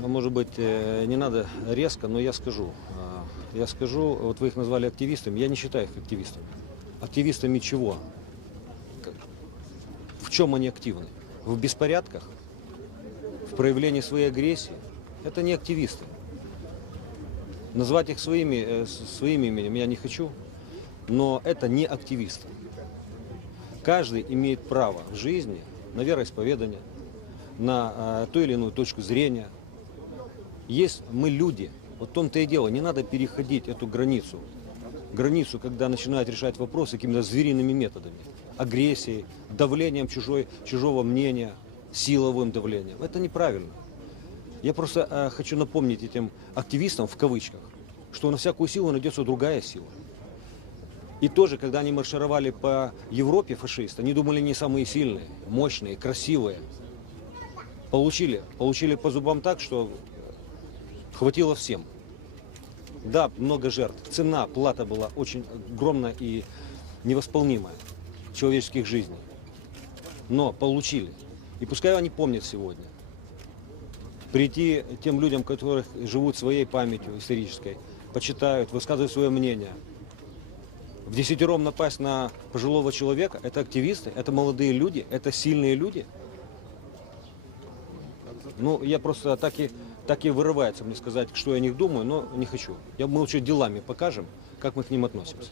может быть, э, не надо резко, но я скажу. А, Я скажу, вот вы их назвали активистами, я не считаю их активистами. Активистами чего? В чем они активны? В беспорядках? В проявлении своей агрессии? Это не активисты. Назвать их своими, э, с- своим именем я не хочу, но это не активисты. Каждый имеет право в жизни на вероисповедание, на э, ту или иную точку зрения. Есть мы люди. Вот в том-то и дело, не надо переходить эту границу. Границу, когда начинают решать вопросы какими-то звериными методами. Агрессией, давлением чужой, чужого мнения, силовым давлением. Это неправильно. Я просто э, хочу напомнить этим активистам, в кавычках, что на всякую силу найдется другая сила. И тоже, когда они маршировали по Европе, фашисты, они думали, они самые сильные, мощные, красивые. Получили, получили по зубам так, что хватило всем. Да, много жертв. Цена, плата была очень огромная и невосполнимая человеческих жизней. Но получили. И пускай они помнят сегодня. Прийти тем людям, которые живут своей памятью исторической, почитают, высказывают свое мнение. В десятером напасть на пожилого человека – это активисты, это молодые люди, это сильные люди. Ну, я просто так и, так и вырывается мне сказать, что я о них думаю, но не хочу. Я, мы лучше делами покажем, как мы к ним относимся.